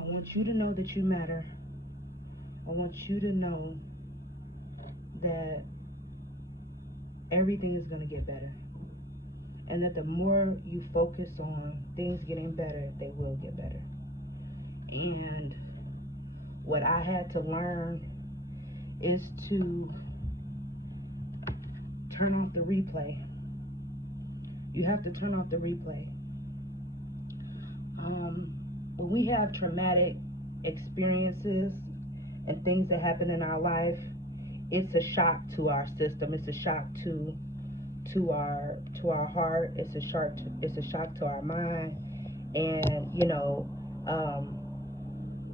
I want you to know that you matter. I want you to know that everything is going to get better. And that the more you focus on things getting better, they will get better. And what I had to learn is to turn off the replay. You have to turn off the replay. When we have traumatic experiences and things that happen in our life, it's a shock to our system. It's a shock to our heart. It's a shock to our mind, and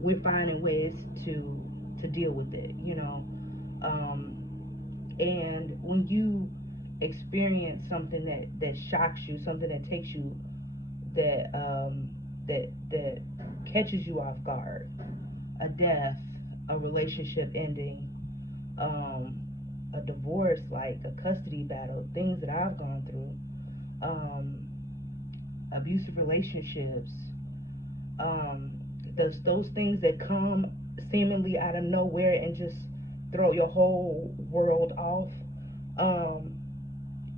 we're finding ways to deal with it. And when you experience something that shocks you, something that takes you that catches you off guard, a death, a relationship ending, a divorce, like a custody battle, things that I've gone through, abusive relationships, those things that come seemingly out of nowhere and just throw your whole world off.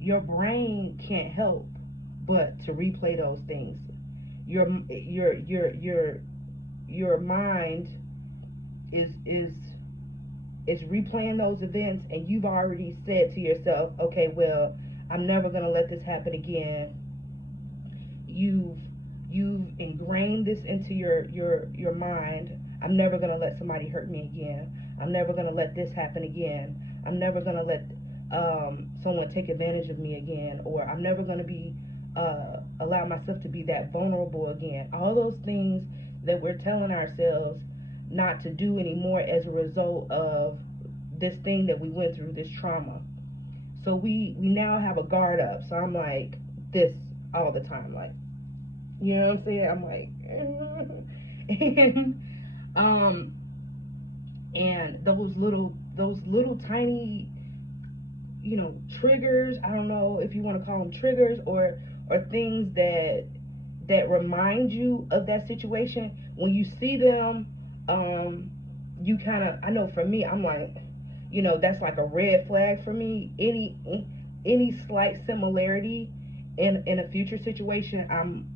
Your brain can't help but to replay those things. Your mind is replaying those events, and you've already said to yourself, okay, well, I'm never going to let this happen again. You've ingrained this into your mind. I'm never going to let somebody hurt me again. I'm never going to let this happen again. I'm never going to let someone take advantage of me again, or I'm never going to be allow myself to be that vulnerable again. All those things that we're telling ourselves not to do anymore as a result of this thing that we went through, this trauma. So we now have a guard up. So I'm like this all the time, like, you know what I'm saying? I'm like, and and those little tiny, triggers. I don't know if you want to call them triggers or things that remind you of that situation. When you see them, you kind of, I know for me, I'm like, that's like a red flag for me. Any slight similarity in a future situation, I'm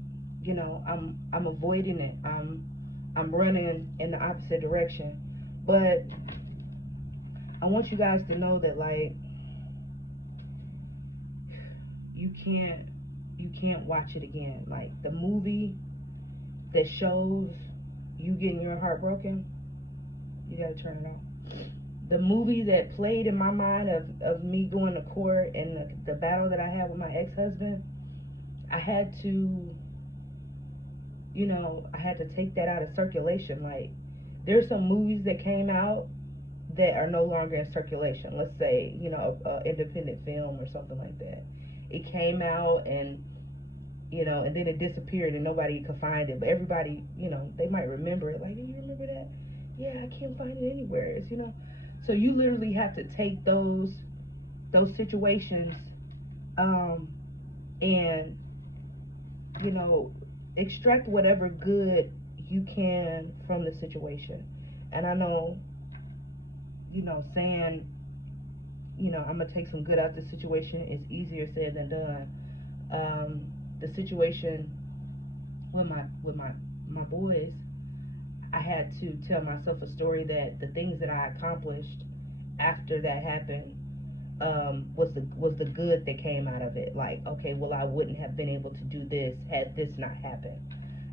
avoiding it. I'm running in the opposite direction. But I want you guys to know that, like, you can't watch it again. Like the movie that shows you getting your heart broken, you gotta turn it off. The movie that played in my mind of me going to court and the battle that I had with my ex-husband, I had to take that out of circulation. Like, there's some movies that came out that are no longer in circulation. Let's say, independent film or something like that. It came out and then it disappeared and nobody could find it. But everybody, they might remember it. Like, do you remember that? Yeah, I can't find it anywhere. So you literally have to take those situations, and extract whatever good you can from the situation. And I know, saying, I'm gonna take some good out of the situation is easier said than done. The situation with my boys, I had to tell myself a story that the things that I accomplished after that happened, was the good that came out of it. Like, okay, well, I wouldn't have been able to do this had this not happened.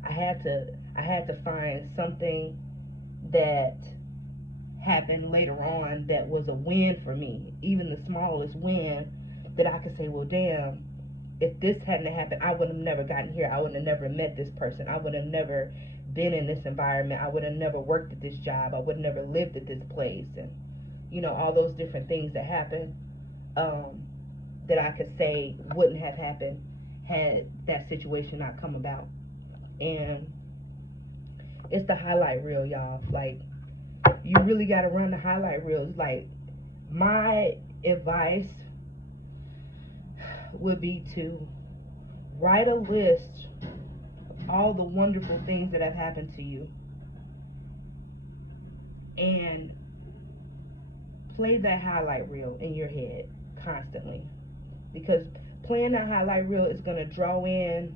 I had to find something that happened later on that was a win for me, even the smallest win, that I could say, well, damn, if this hadn't happened, I would have never gotten here. I would have never met this person. I would have never been in this environment. I would have never worked at this job. I would have never lived at this place. And all those different things that happened, that I could say wouldn't have happened had that situation not come about. And it's the highlight reel, y'all. Like, you really got to run the highlight reels. Like, my advice would be to write a list of all the wonderful things that have happened to you. and play that highlight reel in your head constantly, because playing that highlight reel is going to draw in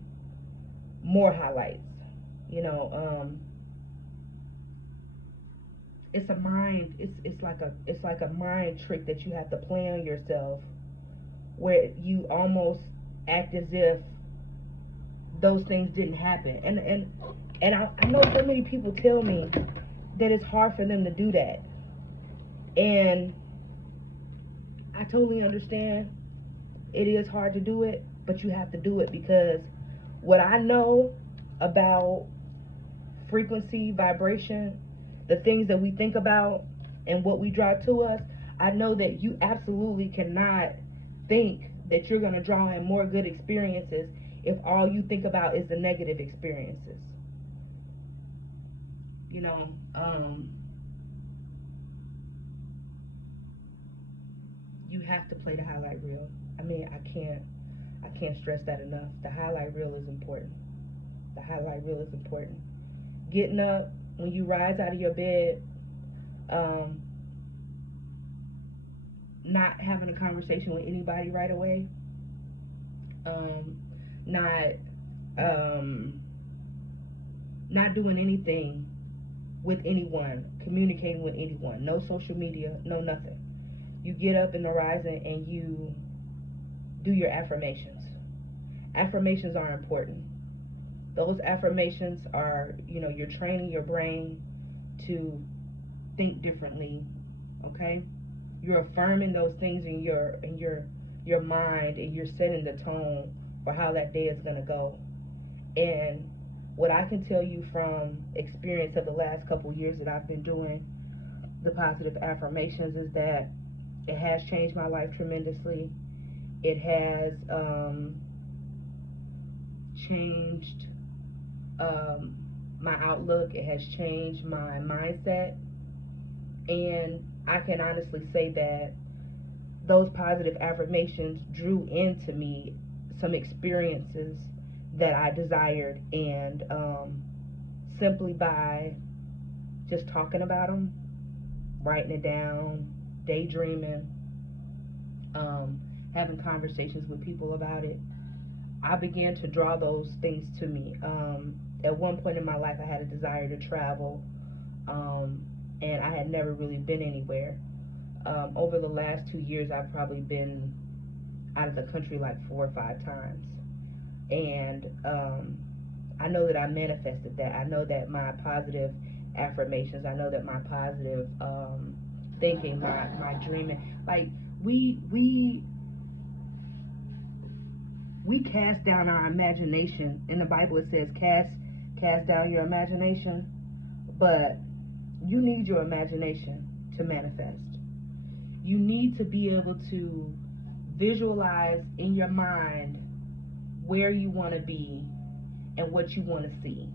more highlights. You know, it's a mind. It's like a mind trick that you have to play on yourself, where you almost act as if those things didn't happen. I know so many people tell me that it's hard for them to do that, and I totally understand. It is hard to do it, but you have to do it, because what I know about frequency, vibration, the things that we think about and what we draw to us, I know that you absolutely cannot think that you're going to draw in more good experiences if all you think about is the negative experiences. You know, you have to play the highlight reel. I mean, I can't stress that enough. The highlight reel is important. The highlight reel is important. Getting up when you rise out of your bed, not having a conversation with anybody right away, not not doing anything with anyone, communicating with anyone, no social media, no nothing. You get up in the rising and you do your affirmations. Affirmations are important. Those affirmations are, you know, you're training your brain to think differently, okay? You're affirming those things in your mind, and you're setting the tone for how that day is going to go. And what I can tell you from experience of the last couple of years that I've been doing the positive affirmations is that it has changed my life tremendously. It has changed my outlook. It has changed my mindset. And I can honestly say that those positive affirmations drew into me some experiences that I desired, and simply by just talking about them, writing it down, daydreaming, having conversations with people about it, I began to draw those things to me. At one point in my life, I had a desire to travel, and I had never really been anywhere. Over the last 2 years, I've probably been out of the country like 4 or 5 times. And I know that I manifested that. I know that my positive affirmations, I know that my positive thinking, my dreaming, like we cast down our imagination. In the Bible it says cast down your imagination, but you need your imagination to manifest. You need to be able to visualize in your mind where you want to be and what you want to see.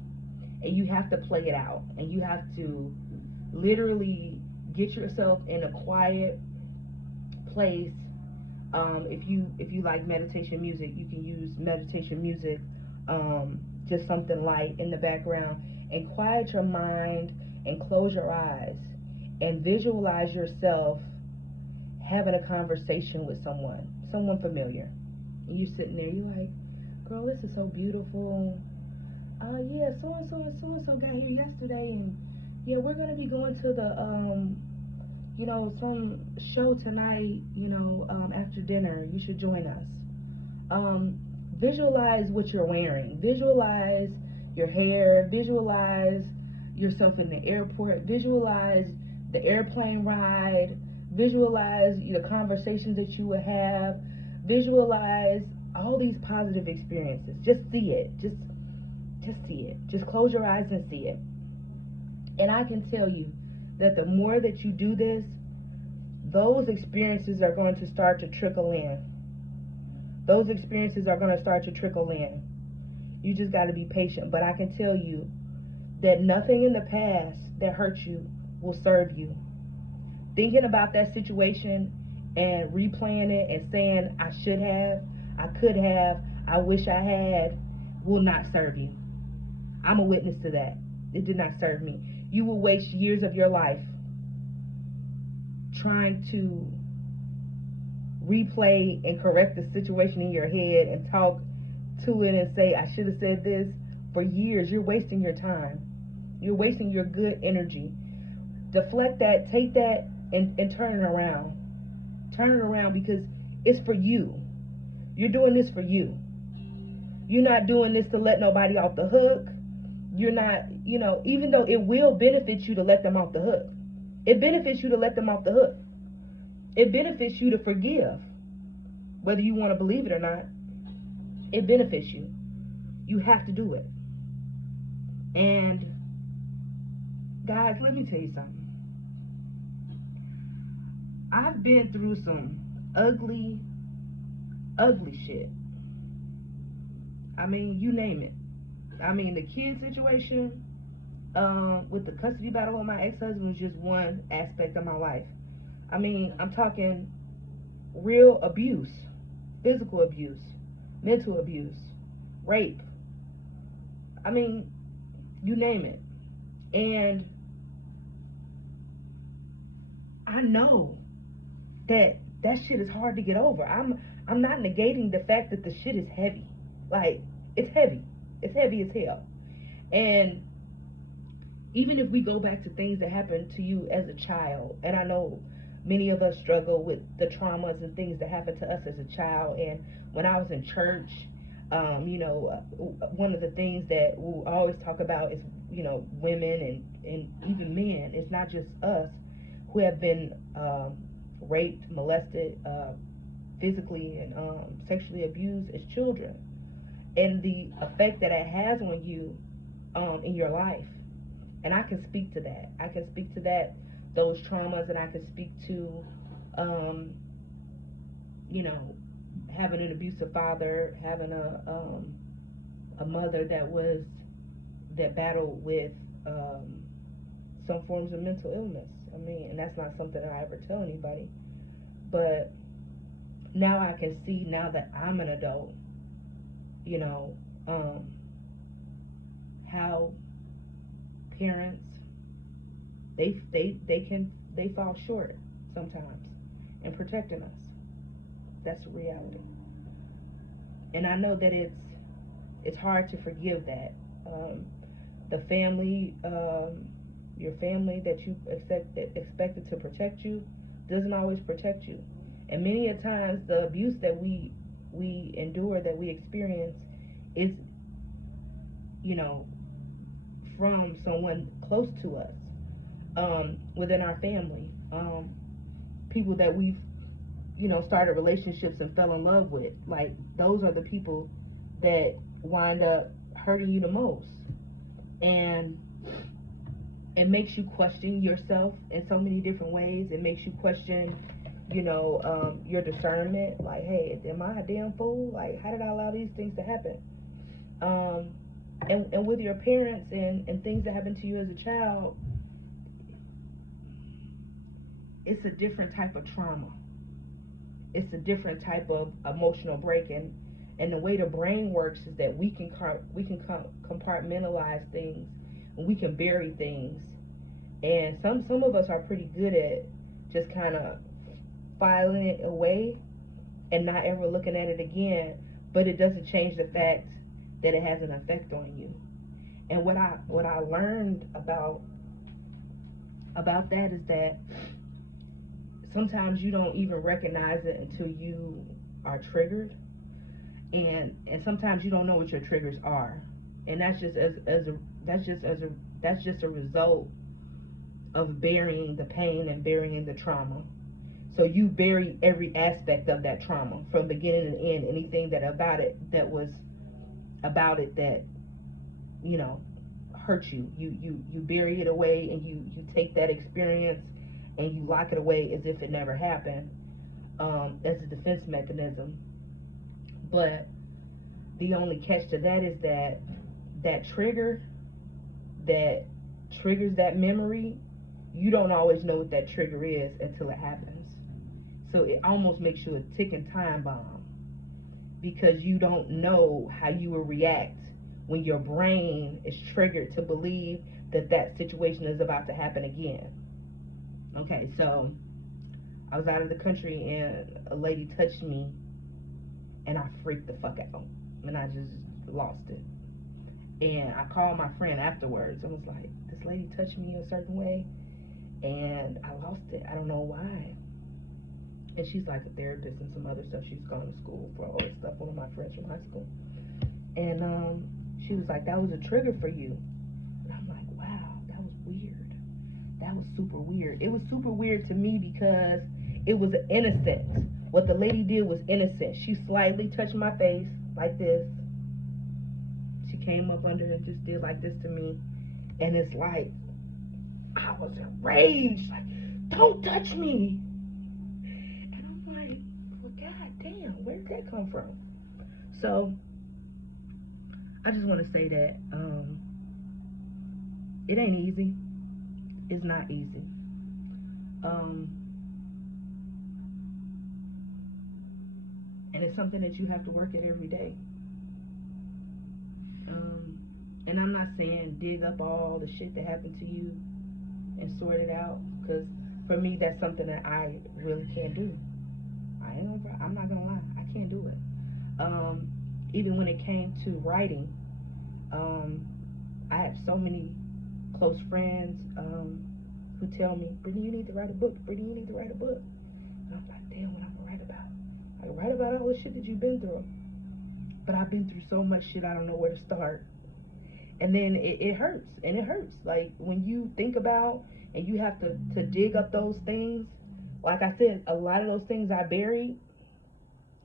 And you have to play it out. And you have to literally get yourself in a quiet place. If you like meditation music, you can use meditation music, just something light in the background, and quiet your mind and close your eyes and visualize yourself having a conversation with someone familiar. And you're sitting there, you're like, girl, this is so beautiful. Yeah, so-and-so and so-and-so got here yesterday, and yeah, we're going to be going to the, some show tonight, after dinner. You should join us. Visualize what you're wearing. Visualize your hair. Visualize yourself in the airport. Visualize the airplane ride. Visualize the conversations that you would have. Visualize all these positive experiences. Just see it. Just see it. Just close your eyes and see it. And I can tell you that the more that you do this, those experiences are going to start to trickle in. Those experiences are going to start to trickle in. You just got to be patient. But I can tell you that nothing in the past that hurt you will serve you. Thinking about that situation and replaying it and saying, I should have, I could have, I wish I had, will not serve you. I'm a witness to that. It did not serve me. You will waste years of your life trying to replay and correct the situation in your head and talk to it and say, I should have said this, for years. You're wasting your time. You're wasting your good energy. Deflect that, take that, and turn it around. Turn it around, because it's for you. You're doing this for you. You're not doing this to let nobody off the hook. You're not, even though it will benefit you to let them off the hook. It benefits you to let them off the hook. It benefits you to forgive. Whether you want to believe it or not, it benefits you. You have to do it. And guys, let me tell you something. I've been through some ugly, ugly shit. I mean, you name it. I mean, the kid situation with the custody battle with my ex-husband was just one aspect of my life. I mean, I'm talking real abuse, physical abuse, mental abuse, rape. I mean, you name it. And I know that shit is hard to get over. I'm not negating the fact that the shit is heavy. Like, it's heavy. It's heavy as hell. And even if we go back to things that happened to you as a child, and I know many of us struggle with the traumas and things that happened to us as a child. And when I was in church, one of the things that we always talk about is, women and even men. It's not just us who have been raped, molested, physically and sexually abused as children, and the effect that it has on you in your life. And I can speak to that. I can speak to that, those traumas, and I can speak to, having an abusive father, having a mother that battled with some forms of mental illness. I mean, and that's not something that I ever tell anybody. But now I can see, now that I'm an adult, how parents, they fall short sometimes in protecting us. That's the reality. And I know that it's hard to forgive that. The family, your family that you expected to protect you, doesn't always protect you. And many a times the abuse that we endure, that we experience, is, from someone close to us, within our family, people that we've, started relationships and fell in love with. Like, those are the people that wind up hurting you the most. And it makes you question yourself in so many different ways. It makes you question, your discernment. Like, hey, am I a damn fool? Like, how did I allow these things to happen? And with your parents and things that happened to you as a child, it's a different type of trauma. It's a different type of emotional break. And the way the brain works is that we can compartmentalize things, and we can bury things. And some of us are pretty good at just kind of filing it away and not ever looking at it again. But it doesn't change the fact that it has an effect on you. And what I learned about that is that sometimes you don't even recognize it until you are triggered, and sometimes you don't know what your triggers are, and that's just a result of burying the pain and burying the trauma. So you bury every aspect of that trauma from beginning to end. Anything that was about it that hurt you, you bury it away, and you take that experience and you lock it away as if it never happened, as a defense mechanism. But the only catch to that is that trigger that triggers that memory, you don't always know what that trigger is until it happens. So it almost makes you a ticking time bomb, because you don't know how you will react when your brain is triggered to believe that situation is about to happen again. Okay, so I was out of the country and a lady touched me and I freaked the fuck out and I just lost it. And I called my friend afterwards and was like, this lady touched me a certain way and I lost it. I don't know why. And she's like a therapist and some other stuff. She's gone to school for all this stuff. One of my friends from high school. And she was like, that was a trigger for you. And I'm like, wow, that was weird. That was super weird. It was super weird to me because it was innocent. What the lady did was innocent. She slightly touched my face like this. She came up under and just did like this to me. And it's like, I was enraged. Like, don't touch me. And I'm like, well, god damn, where did that come from? So, I just want to say that it ain't easy. It's not easy. And it's something that you have to work at every day. And I'm not saying dig up all the shit that happened to you and sort it out, because for me that's something that I really can't do. I'm not gonna lie, I can't do it. Even when it came to writing, I have so many close friends who tell me, Brittany, you need to write a book. Brittany, you need to write a book. And I'm like, damn, what I'm gonna write about? I can write about all the shit that you've been through. But I've been through so much shit, I don't know where to start. And then it hurts, and it hurts. Like, when you think about and you have to dig up those things, like I said, a lot of those things I buried.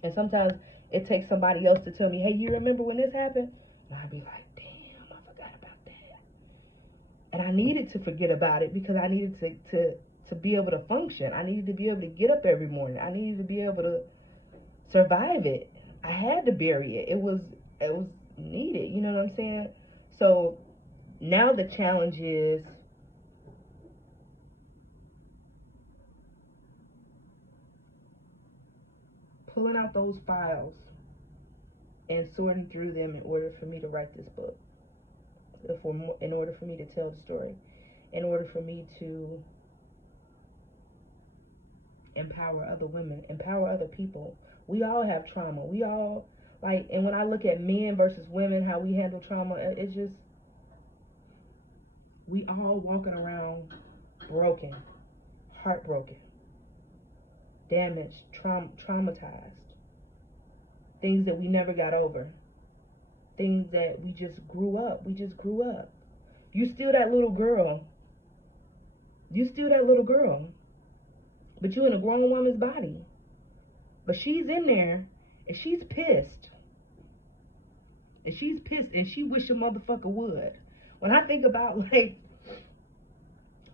And sometimes it takes somebody else to tell me, hey, you remember when this happened? And I'd be like, damn, I forgot about that. And I needed to forget about it because I needed to be able to function. I needed to be able to get up every morning. I needed to be able to survive it. I had to bury it. It was needed, you know what I'm saying? So now the challenge is pulling out those files and sorting through them in order for me to write this book, in order for me to tell the story, in order for me to empower other women, empower other people. We all have trauma. We all, like, and when I look at men versus women, how we handle trauma, it's just, we all walking around broken, heartbroken, damaged, traumatized. Things that we never got over. Things that we just grew up. We just grew up. You still that little girl. You still that little girl. But you in a grown woman's body. But she's in there and she's pissed. And she's pissed and she wish a motherfucker would. When I think about, like,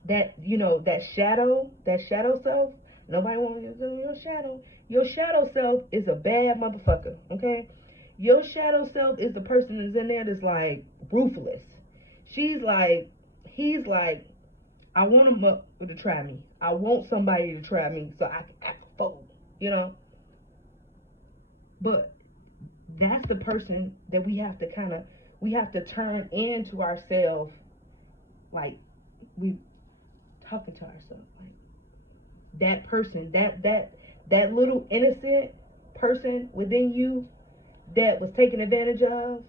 that, you know, that shadow self, nobody wants to do your shadow. Your shadow self is a bad motherfucker, okay? Your shadow self is the person that's in there that's like ruthless. She's like, he's like, I want him to try me. I want somebody to try me so I can act a fool, you know? But that's the person that we have to turn into ourselves, like, we talking to ourselves, like, that person, that little innocent person within you that was taken advantage of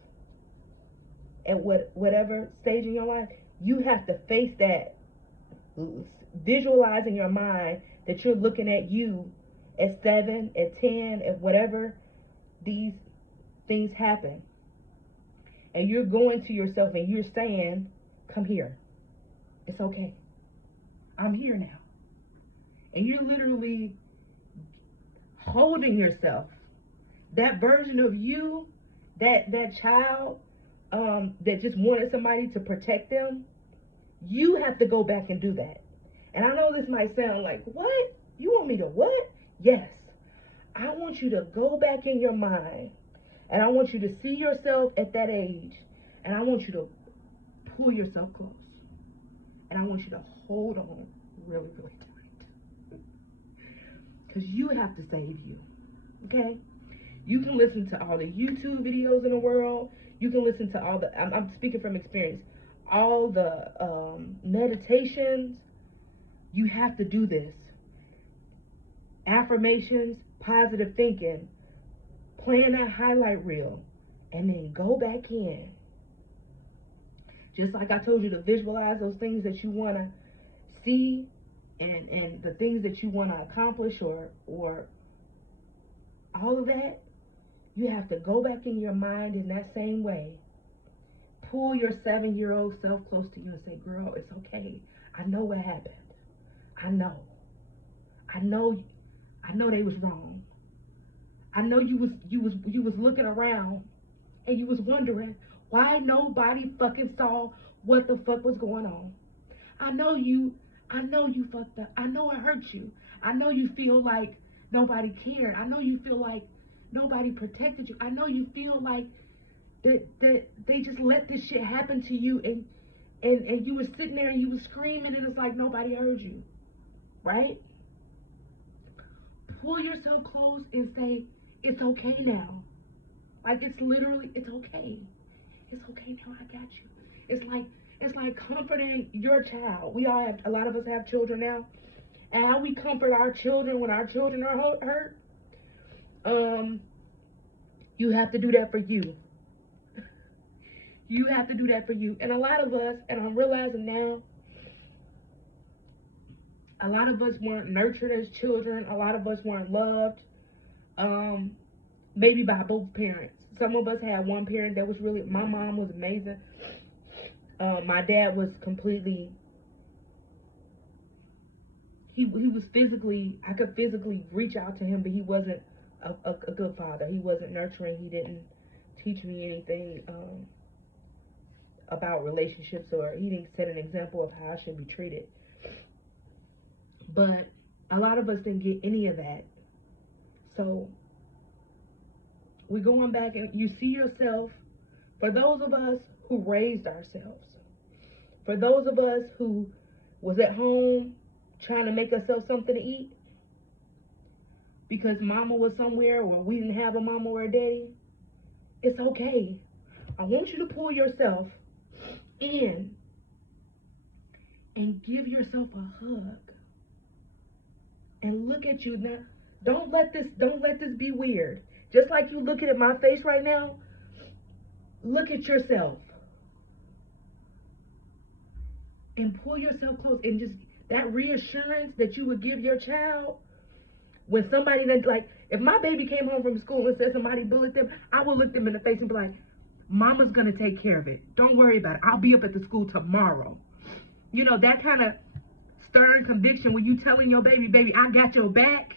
at whatever stage in your life, you have to face that. Visualize in your mind that you're looking at you at 7, at 10, at whatever these things happen. And you're going to yourself and you're saying, come here. It's okay. I'm here now. And you're literally holding yourself. That version of you, that child that just wanted somebody to protect them, you have to go back and do that. And I know this might sound like, what? You want me to what? Yes. I want you to go back in your mind, and I want you to see yourself at that age, and I want you to pull yourself close. And I want you to hold on really, really tight. Because you have to save you. Okay? You can listen to all the YouTube videos in the world. You can listen to all the, I'm speaking from experience, all the meditations. You have to do this. affirmations, positive thinking, playing that highlight reel, and then go back in. Just like I told you to visualize those things that you want to see, and the things that you want to accomplish, or all of that, you have to go back in your mind in that same way. Pull your 7-year-old self close to you and say, girl, it's okay. I know what happened. I know. I know they was wrong. I know you was looking around and you was wondering why nobody fucking saw what the fuck was going on. I know you fucked up. I know it hurt you. I know you feel like nobody cared. I know you feel like nobody protected you. I know you feel like that they just let this shit happen to you, and you were sitting there and you was screaming and it's like nobody heard you. Right? Pull yourself close and say, it's okay now. Like, it's literally, it's okay. It's okay now, I got you. It's like comforting your child. We all have, a lot of us have children now. And how we comfort our children when our children are hurt, you have to do that for you. You have to do that for you. And a lot of us, and I'm realizing now, a lot of us weren't nurtured as children. A lot of us weren't loved, maybe by both parents. Some of us had one parent that was really, my mom was amazing. My dad was completely, he was physically, I could physically reach out to him, but he wasn't a good father. He wasn't nurturing. He didn't teach me anything about relationships, or he didn't set an example of how I should be treated. But a lot of us didn't get any of that. So we're going back and you see yourself, for those of us who raised ourselves, for those of us who was at home trying to make ourselves something to eat because mama was somewhere, or we didn't have a mama or a daddy, it's okay. I want you to pull yourself in and give yourself a hug and look at you now. Don't let this be weird. Just like you looking at my face right now, look at yourself and pull yourself close, and just that reassurance that you would give your child when somebody that, like, if my baby came home from school and said somebody bullied them, I would look them in the face and be like, mama's gonna take care of it. Don't worry about it. I'll be up at the school tomorrow. You know, that kind of stern conviction when you telling your baby, I got your back.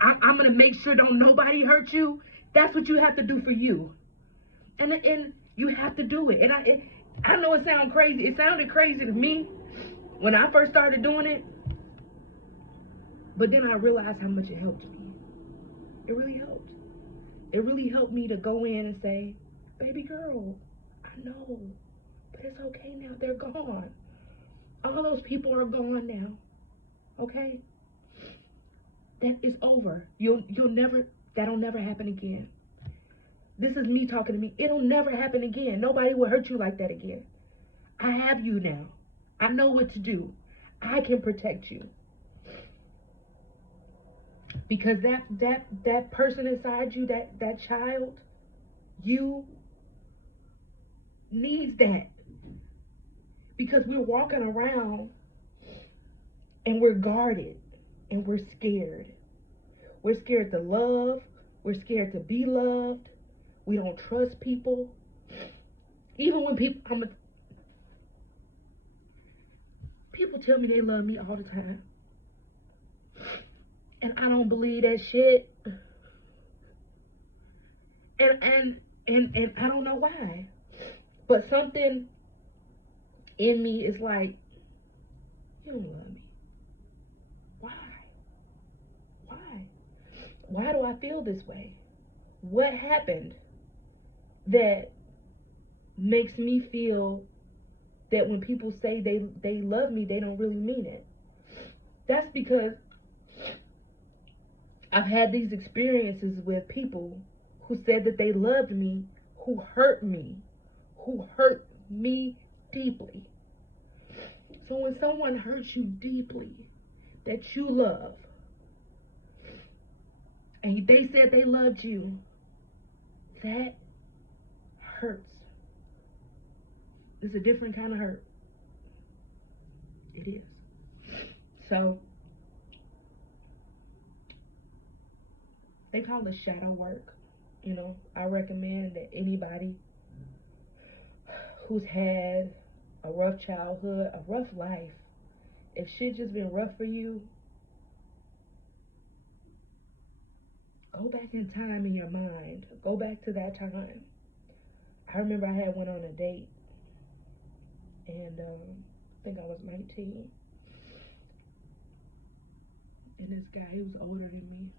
I'm gonna make sure don't nobody hurt you. That's what you have to do for you, and you have to do it. And I know it sounds crazy. It sounded crazy to me when I first started doing it, but then I realized how much it helped me. It really helped. It really helped me to go in and say, baby girl, I know, but it's okay now. They're gone. All those people are gone now. Okay? That is over. You'll never, that'll never happen again. This is me talking to me. It'll never happen again. Nobody will hurt you like that again. I have you now. I know what to do. I can protect you. Because that person inside you, that child, you needs that. Because we're walking around and we're guarded and we're scared. We're scared to love. We're scared to be loved. We don't trust people. Even when people tell me they love me all the time. And I don't believe that shit. And I don't know why. But something in me is like, you don't love me. Why? Why do I feel this way? What happened that makes me feel that when people say they love me, they don't really mean it? That's because I've had these experiences with people who said that they loved me, who hurt me deeply. So when someone hurts you deeply, that you love, and they said they loved you, that hurts. It's a different kind of hurt. It is. So they call it shadow work. I recommend that anybody who's had a rough childhood, a rough life, if shit just been rough for you, go back in time in your mind. Go back to that time. I remember I had went on a date, and I think I was 19, and this guy, he was older than me.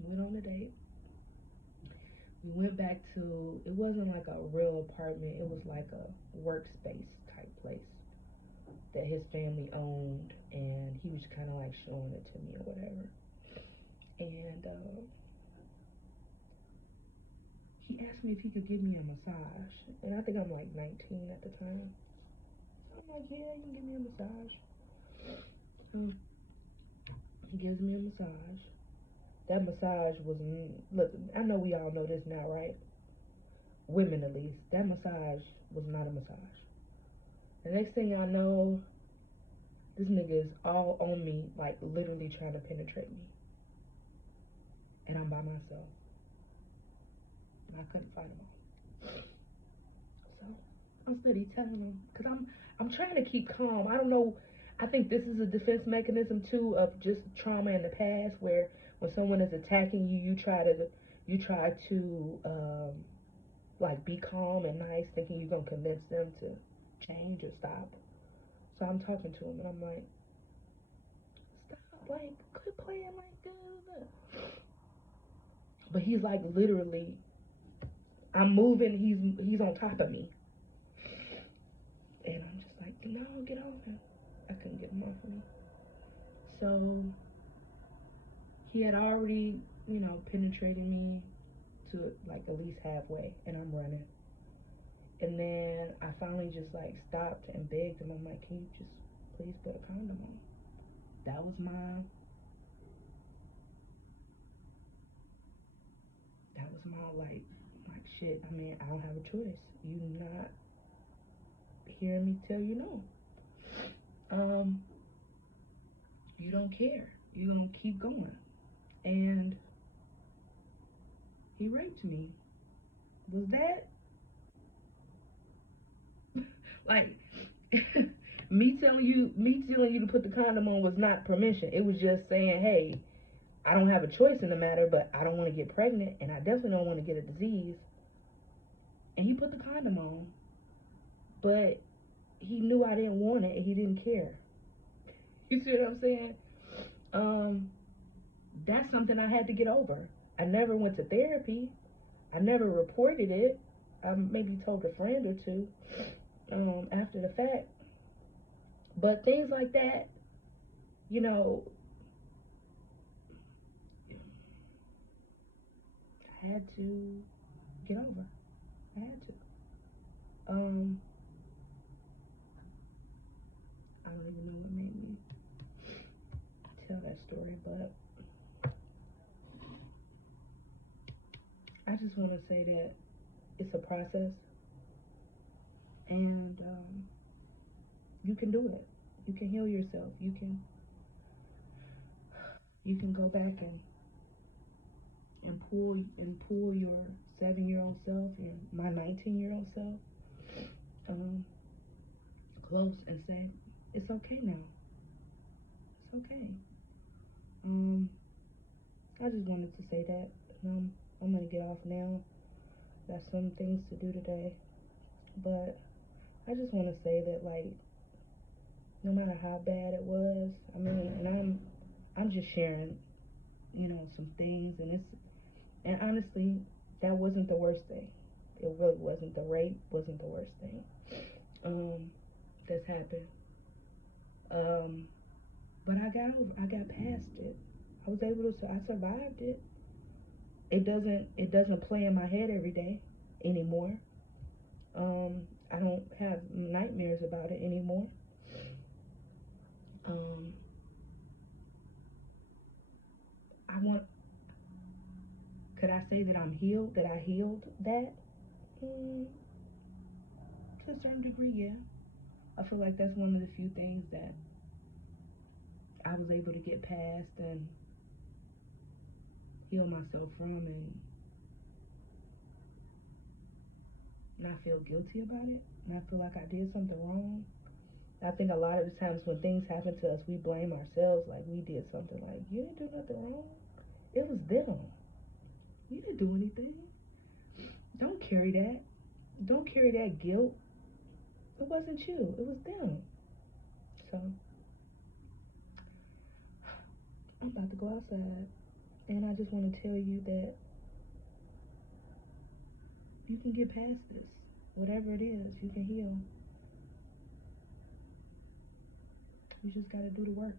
We went on a date. We went back to, it wasn't like a real apartment, it was like a workspace type place that his family owned, and he was kind of like showing it to me or whatever. And he asked me if he could give me a massage, and I think I'm like 19 at the time. So I'm like, yeah, you can give me a massage. So he gives me a massage. That massage was, look, I know we all know this now, right? Women at least. That massage was not a massage. The next thing I know, this nigga is all on me, like literally trying to penetrate me. And I'm by myself. And I couldn't fight him off. So I'm steady telling him, because I'm trying to keep calm. I don't know. I think this is a defense mechanism too of just trauma in the past, where when someone is attacking you, you try to like be calm and nice, thinking you're gonna convince them to change or stop. So I'm talking to him and I'm like, stop, like quit playing like that. But he's like literally, I'm moving, he's on top of me, and I'm just like, no, get off him. I couldn't get him off of me. So he had already, penetrated me to like at least halfway, and I'm running. And then I finally just like stopped and begged him. I'm like, can you just please put a condom on? That was my like shit. I mean, I don't have a choice. You not hearing me tell you no. Um, you don't care. You gonna keep going. And he raped me. Was that like me telling you to put the condom on was not permission. It was just saying, hey, I don't have a choice in the matter, but I don't want to get pregnant, and I definitely don't want to get a disease. And he put the condom on, but he knew I didn't want it, and he didn't care. You see what I'm saying? Um, that's something I had to get over. I never went to therapy. I never reported it. I maybe told a friend or two after the fact. But things like that, you know, I had to get over. I had to. Um, I don't even know what made me tell that story, but I just want to say that it's a process, and you can do it. You can heal yourself. You can go back and pull your 7-year-old self and my 19-year-old self um, close and say, it's okay now. It's okay. Um, I just wanted to say that. I'm gonna get off now. Got some things to do today, but I just want to say that, like, no matter how bad it was, I mean, and I'm just sharing, some things, and honestly, that wasn't the worst thing. It really wasn't. The rape wasn't the worst thing that's happened. Um, but I got past it. I was able to. I survived it. It doesn't play in my head every day anymore. I don't have nightmares about it anymore. Um, I want I say that I'm healed, that I healed that? Mm, to a certain degree, yeah. I feel like that's one of the few things that I was able to get past and heal myself from and not feel guilty about it, not feel like I did something wrong. I think a lot of the times when things happen to us, we blame ourselves like we did something. Like, you didn't do nothing wrong. It was them. You didn't do anything. Don't carry that. Don't carry that guilt. It wasn't you. It was them. So I'm about to go outside, and I just want to tell you that you can get past this. Whatever it is, you can heal. You just gotta do the work.